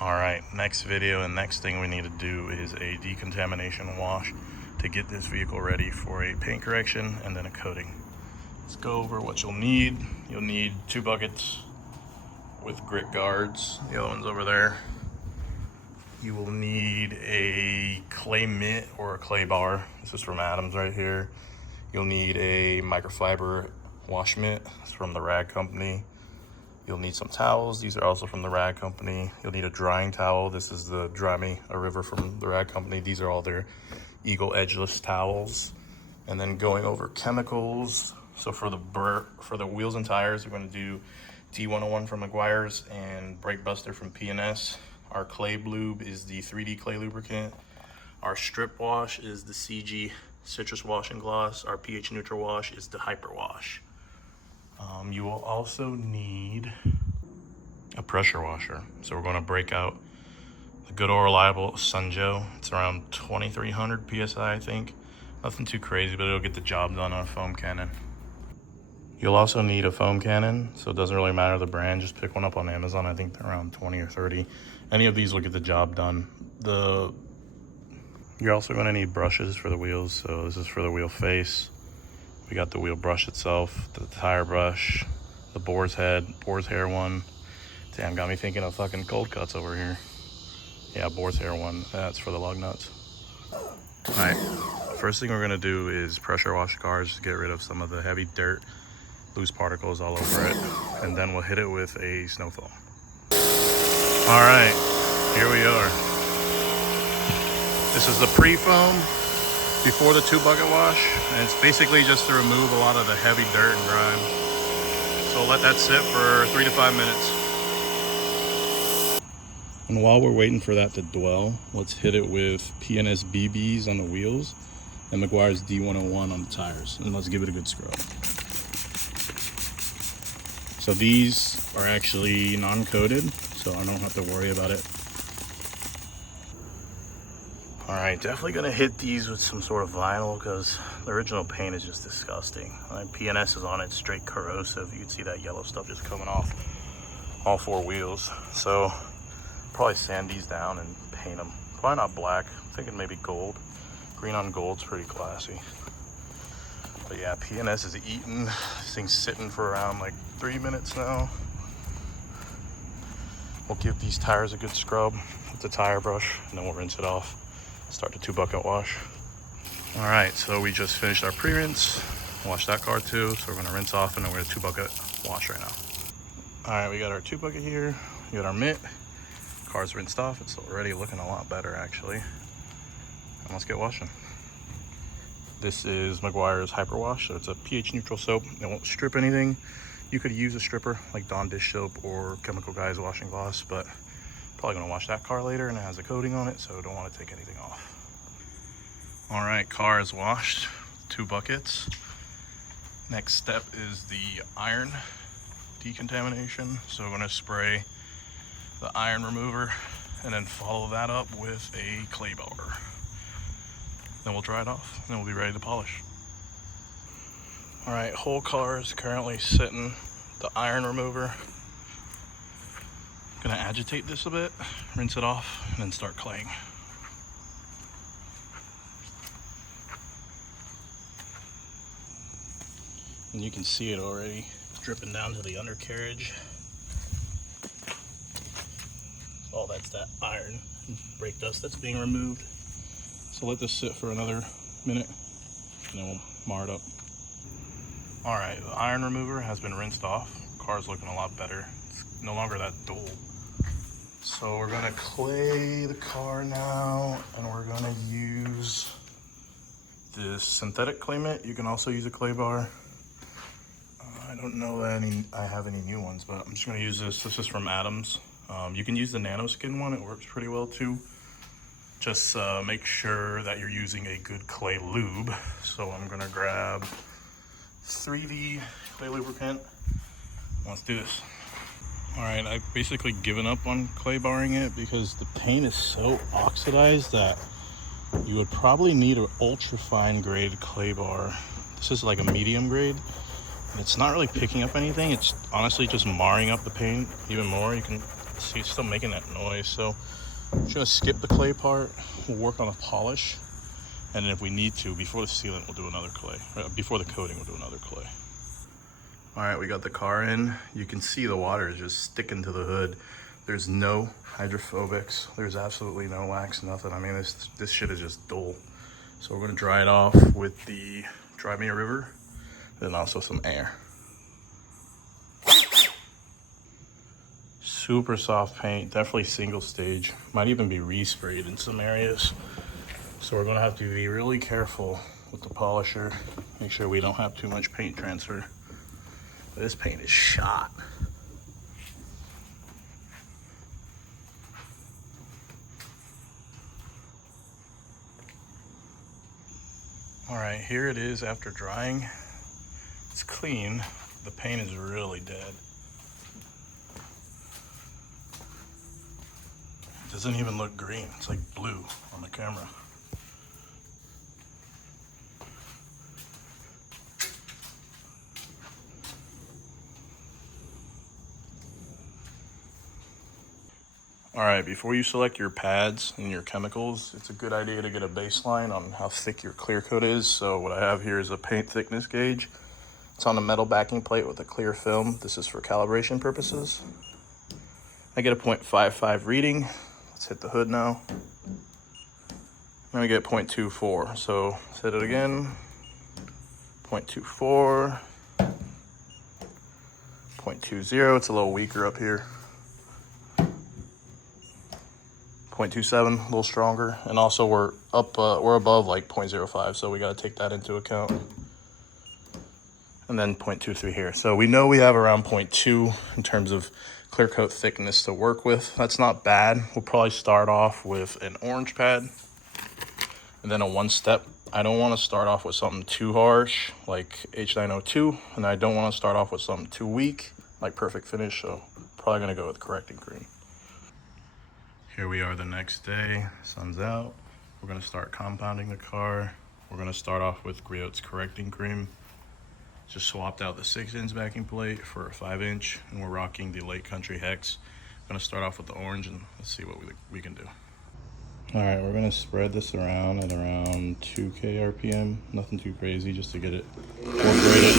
All right, next video and next thing we need to do is a decontamination wash to get this vehicle ready for a paint correction and then a coating. Let's go over what you'll need. You'll need 2 buckets with grit guards, the other one's over there. You will need a clay mitt or a clay bar. This is from Adams right here. You'll need a microfiber wash mitt. It's from the Rag Company. You'll need some towels. These are also from the Rag Company. You'll need a drying towel. This is the Dry Me a River from the Rag Company. These are all their Eagle Edgeless towels. And then going over chemicals. So for the wheels and tires, we're going to do D101 from Meguiar's and Brake Buster from P&S. Our Clay Lube is the 3D Clay lubricant. Our strip wash is the CG Citrus Wash and Gloss. Our pH neutral wash is the Hyper Wash. You will also need a pressure washer. So we're going to break out the good old reliable Sunjo. It's around 2300 PSI, I think. Nothing too crazy, but it'll get the job done on a foam cannon. You'll also need a foam cannon, so it doesn't really matter the brand. Just pick one up on Amazon. I think they're around 20 or 30. Any of these will get the job done. You're also going to need brushes for the wheels. So this is for the wheel face. We got the wheel brush itself, the tire brush, the boar's head, boar's hair one. Damn, got me thinking of fucking cold cuts over here. Yeah, boar's hair one. That's for the lug nuts. All right, first thing we're gonna do is pressure wash cars to get rid of some of the heavy dirt, loose particles all over it, and then we'll hit it with a snow foam. All right, here we are. This is the pre-foam before the 2-bucket wash, and it's basically just to remove a lot of the heavy dirt and grime. So we'll let that sit for 3 to 5 minutes. And while we're waiting for that to dwell, let's hit it with P&S BBs on the wheels and Meguiar's D101 on the tires, and let's give it a good scrub. So these are actually non-coated, so I don't have to worry about it. All right, definitely gonna hit these with some sort of vinyl because the original paint is just disgusting. P&S is on it, straight corrosive. You can see that yellow stuff just coming off all 4 wheels. So probably sand these down and paint them. Probably not black, I'm thinking maybe gold. Green on gold's pretty classy. But yeah, P&S is eating. This thing's sitting for around like 3 minutes now. We'll give these tires a good scrub with the tire brush, and then we'll rinse it off. Start the 2-bucket wash. All right, so we just finished our pre-rinse. Wash that car too, so we're gonna rinse off, and then we're gonna 2-bucket wash right now. All right, we got our 2-bucket here. We got our mitt. Car's rinsed off. It's already looking a lot better actually. And let's get washing. This is Meguiar's Hyper Wash, so it's a pH neutral soap. It won't strip anything. You could use a stripper like Dawn dish soap or Chemical Guys washing gloss, but probably gonna wash that car later, and it has a coating on it, so don't want to take anything off. All right, car is washed, 2 buckets. Next step is the iron decontamination. So we're gonna spray the iron remover and then follow that up with a clay bar. Then we'll dry it off, and then we'll be ready to polish. All right, whole car is currently sitting the iron remover. Gonna agitate this a bit, rinse it off, and then start claying. And you can see it already dripping down to the undercarriage. Oh, that's that iron and brake dust that's being removed. So let this sit for another minute, and then we'll mar it up. All right, the iron remover has been rinsed off. Car's looking a lot better. It's no longer that dull. So we're gonna clay the car now, and we're gonna use this synthetic clay mitt. You can also use a clay bar. I don't know that I have any new ones, but I'm just gonna use this. This is from Adams. You can use the nano skin one, it works pretty well too. Just make sure that you're using a good clay lube. So I'm gonna grab 3D clay lubricant. Let's do this. All right, I've basically given up on clay barring it because the paint is so oxidized that you would probably need an ultra fine grade clay bar. This is like a medium grade. It's not really picking up anything. It's honestly just marring up the paint even more. You can See, it's still making that noise. So I'm just gonna skip the clay part. We'll work on a polish. And then if we need to, before the sealant, we'll do another clay. Before the coating, we'll do another clay. All right, we got the car in. You can see the water is just sticking to the hood. There's no hydrophobics. There's absolutely no wax, nothing. I mean, this shit is just dull. So we're gonna dry it off with the Dry Me a River, then also some air. Super soft paint, definitely single stage. Might even be resprayed in some areas. So we're gonna have to be really careful with the polisher. Make sure we don't have too much paint transfer. This paint is shot. All right, here it is after drying. It's clean. The paint is really dead. It doesn't even look green. It's like blue on the camera. All right, before you select your pads and your chemicals, it's a good idea to get a baseline on how thick your clear coat is. So what I have here is a paint thickness gauge. It's on a metal backing plate with a clear film. This is for calibration purposes. I get a 0.55 reading. Let's hit the hood now. Then we get 0.24. So let's hit it again. 0.24. 0.20, it's a little weaker up here. 0.27, a little stronger, and also we're above like 0.05, so we got to take that into account. And then 0.23 here. So we know we have around 0.2 in terms of clear coat thickness to work with. That's not bad. We'll probably start off with an orange pad and then a one step. I don't want to start off with something too harsh like H9.02, and I don't want to start off with something too weak like Perfect Finish, so probably gonna go with correcting cream. Here we are the next day, sun's out. We're gonna start compounding the car. We're gonna start off with Griot's correcting cream. Just swapped out the 6-inch backing plate for a 5-inch, and we're rocking the Late Country Hex. Gonna start off with the orange and let's see what we can do. All right, we're gonna spread this around at around 2K RPM. Nothing too crazy, just to get it incorporated.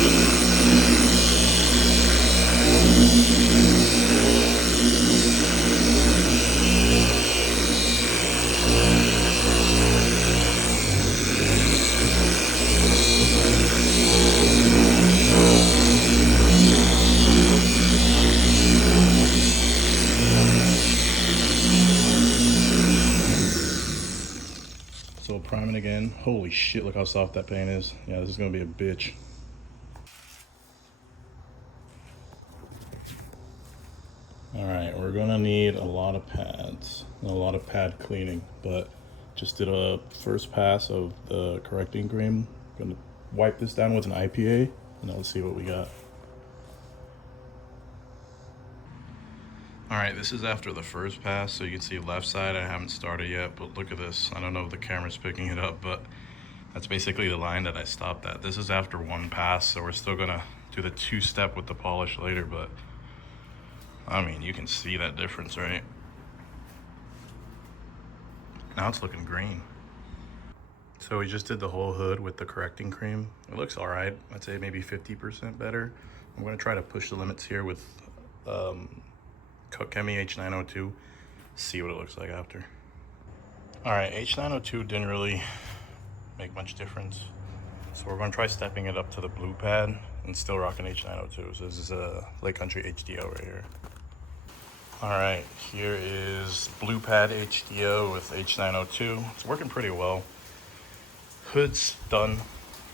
So prime it again. Holy shit, look how soft that paint is. Yeah, this is gonna be a bitch. All right, we're gonna need a lot of pads and a lot of pad cleaning, but just did a first pass of the correcting cream. Gonna wipe this down with an IPA and let's see what we got. All right, this is after the first pass, so you can see left side, I haven't started yet, but look at this. I don't know if the camera's picking it up, but that's basically the line that I stopped at. This is after one pass, so we're still gonna do the 2-step with the polish later, but I mean, you can see that difference, right? Now it's looking green. So we just did the whole hood with the correcting cream. It looks all right. I'd say maybe 50% better. I'm gonna try to push the limits here with Koch Chemie H9.02, see what it looks like after. All right, H9.02 didn't really make much difference. So we're gonna try stepping it up to the blue pad and still rocking H9.02. So this is a Lake Country HDO right here. All right, here is blue pad HDO with H9.02. It's working pretty well. Hood's done.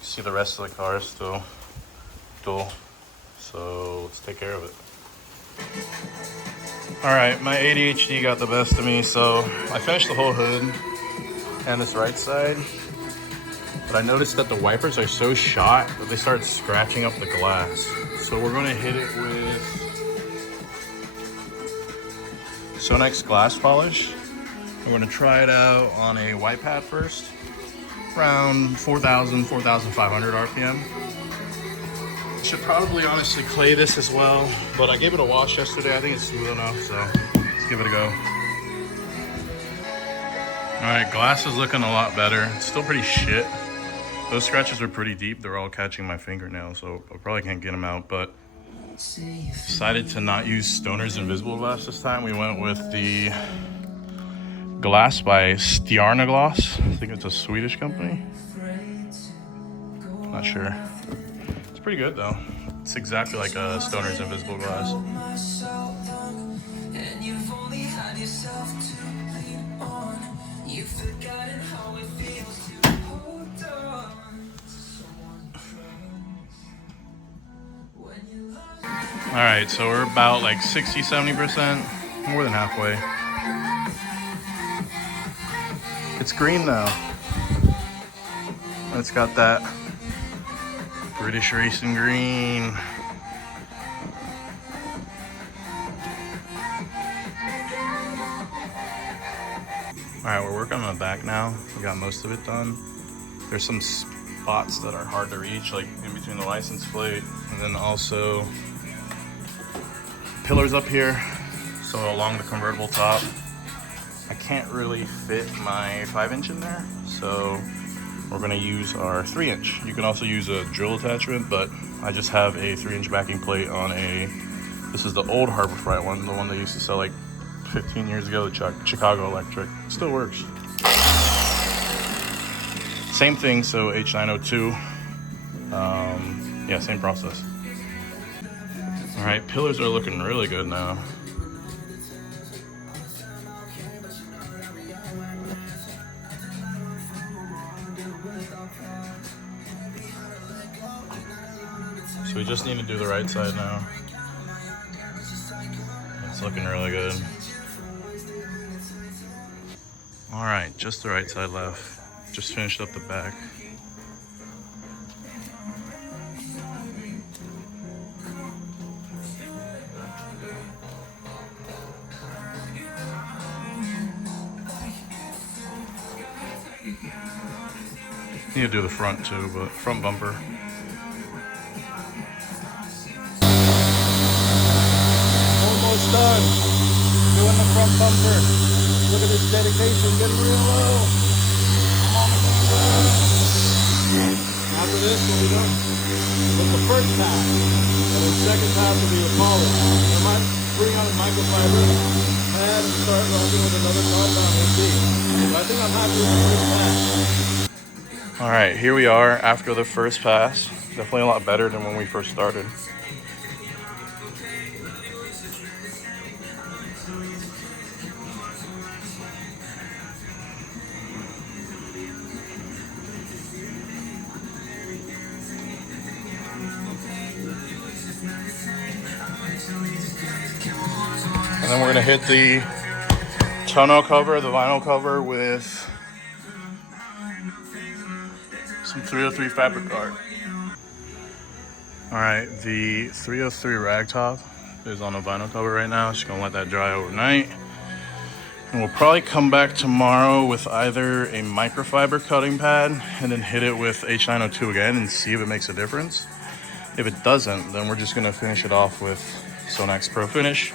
See the rest of the car is still dull. So let's take care of it. All right, my ADHD got the best of me, so I finished the whole hood and this right side, but I noticed that the wipers are so shot that they start scratching up the glass. So we're gonna hit it with Sonax glass polish. I'm gonna try it out on a white pad first, around 4,000, 4,500 RPM. Should probably honestly clay this as well, but I gave it a wash yesterday. I think it's smooth enough, so give it a go. All right, glass is looking a lot better. It's still pretty shit. Those scratches are pretty deep. They're all catching my fingernails, so I probably can't get them out, but decided to not use Stoner's Invisible Glass this time. We went with the glass by Stjarnaglas. I think it's a Swedish company. Not sure. It's pretty good though. It's exactly like a Stoner's Invisible Glass. All right, so we're about like 60-70%, more than halfway. It's green now. It's got that British racing green. All right, we're working on the back now. We got most of it done. There's some spots that are hard to reach, like in between the license plate, and then also pillars up here, so along the convertible top. I can't really fit my 5-inch in there, so we're gonna use our 3-inch. You can also use a drill attachment, but I just have a 3-inch backing plate on a, this is the old Harbor Freight one, the one they used to sell like 15 years ago, the Chicago Electric. Still works. Same thing, so H9.02. Yeah, same process. All right, pillars are looking really good now. So we just need to do the right side now. It's looking really good. All right, just the right side left. Just finished up the back. Need to do the front too, but front bumper. Almost done. Doing the front bumper. Look at this dedication, getting real low. After this, what we done? With the first pass, and the second pass will be the polish. I might bring out a microfiber and start rocking with another compound. We'll see. But I think I'm happy with the first pass. All right, here we are after the first pass. Definitely a lot better than when we first started. And then we're gonna hit the tonneau cover, the vinyl cover with some 303 fabric guard. All right, the 303 rag top is on the vinyl cover right now. Just gonna let that dry overnight. And we'll probably come back tomorrow with either a microfiber cutting pad and then hit it with H9.02 again and see if it makes a difference. If it doesn't, then we're just gonna finish it off with Sonax Pro Finish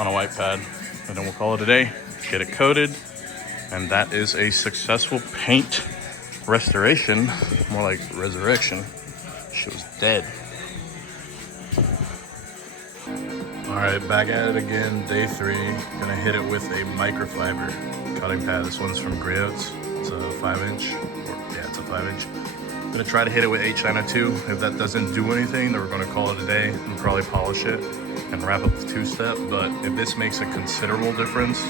on a white pad. And then we'll call it a day, get it coated. And that is a successful paint restoration, more like resurrection. Shit was dead. All right, back at it again, day 3. Gonna hit it with a microfiber cutting pad. This one's from Griots. It's a 5-inch. Yeah, it's a 5-inch. I'm gonna try to hit it with H9.02. If that doesn't do anything, then we're gonna call it a day and probably polish it and wrap up the 2-step. But if this makes a considerable difference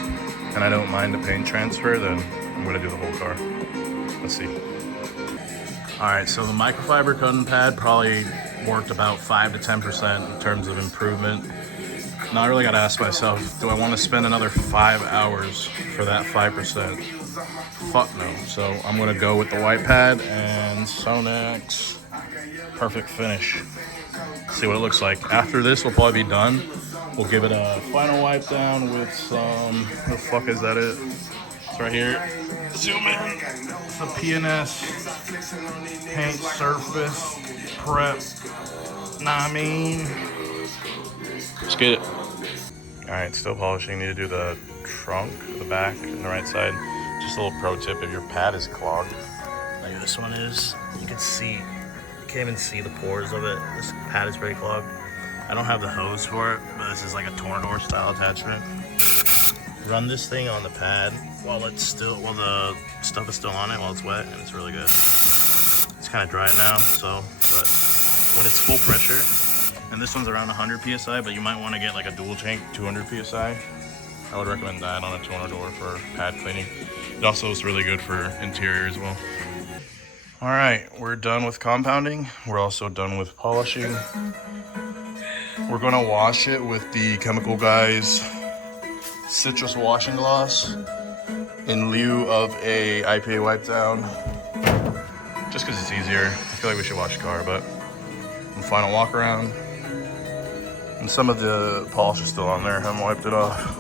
and I don't mind the paint transfer, then I'm gonna do the whole car. Let's see. All right, so the microfiber cutting pad probably worked about 5 to 10% in terms of improvement. Now I really gotta ask myself, do I wanna spend another 5 hours for that 5%? Fuck no. So I'm gonna go with the white pad and Sonax Perfect Finish. See what it looks like. After this, we'll probably be done. We'll give it a final wipe down with some, the fuck is that it? It's right here. Zoom in. It's a PNS paint surface prep. Nah, I mean, let's get it. right, still polishing. Need to do the trunk, the back, and the right side. Just a little pro tip: if your pad is clogged, like this one is, you can see, you can't even see the pores of it. This pad is very clogged. I don't have the hose for it, but this is like a Tornador style attachment. Run this thing on the pad while it's still, while the stuff is still on it, while it's wet, and it's really good. It's kind of dry now, so, but when it's full pressure, and this one's around 100 PSI, but you might want to get like a dual tank, 200 PSI. I would recommend that on a Tornador for pad cleaning. It also is really good for interior as well. All right, we're done with compounding. We're also done with polishing. We're gonna wash it with the Chemical Guys citrus washing gloss in lieu of a IPA wipe down. Just because it's easier. I feel like we should wash the car, but I'm final walk around. And some of the polish is still on there. I haven't wiped it off.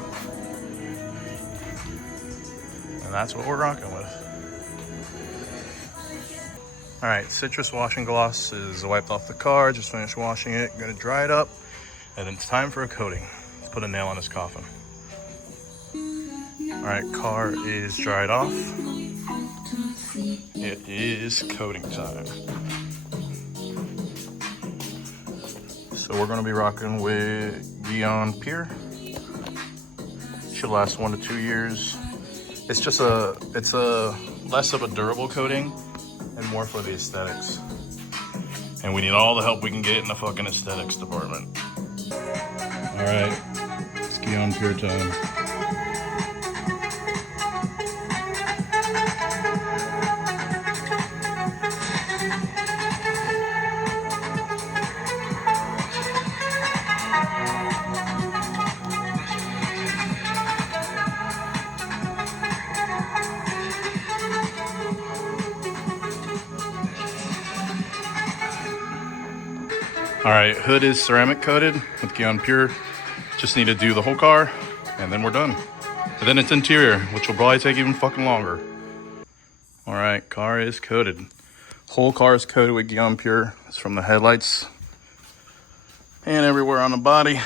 And that's what we're rocking with. All right, citrus washing gloss is wiped off the car. Just finished washing it. Gonna dry it up. And then it's time for a coating. Let's put a nail on this coffin. All right, car is dried off. It is coating time. So we're gonna be rocking with Griot Pure. Should last 1 to 2 years. It's just it's a less of a durable coating and more for the aesthetics. And we need all the help we can get in the fucking aesthetics department. All right, it's Griot Pure time. All right, hood is ceramic coated with Griot Pure. Just need to do the whole car, and then we're done. And then it's interior, which will probably take even fucking longer. All right, car is coated. Whole car is coated with Griot Pure. It's from the headlights and everywhere on the body.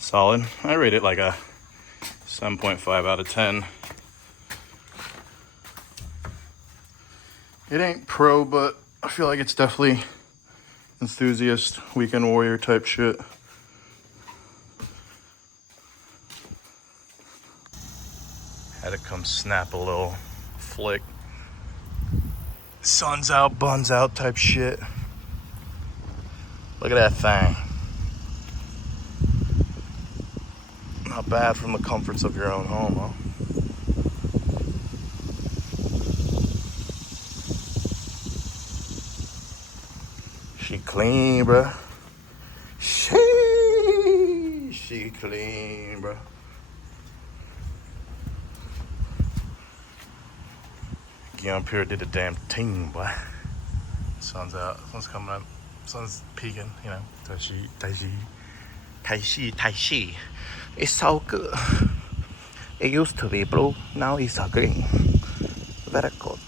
Solid. I rate it like a 7.5 out of 10. It ain't pro, but I feel like it's definitely enthusiast, weekend warrior type shit. Had to come snap a little flick. Sun's out, buns out type shit. Look at that thing. Not bad from the comforts of your own home, huh? She clean, bruh. She clean, bruh. Griot Pure did the damn thing, boy. Sun's out. Sun's coming up. Sun's peaking, you know. Tai Chi. It's so good. It used to be blue, now it's a green. Very good.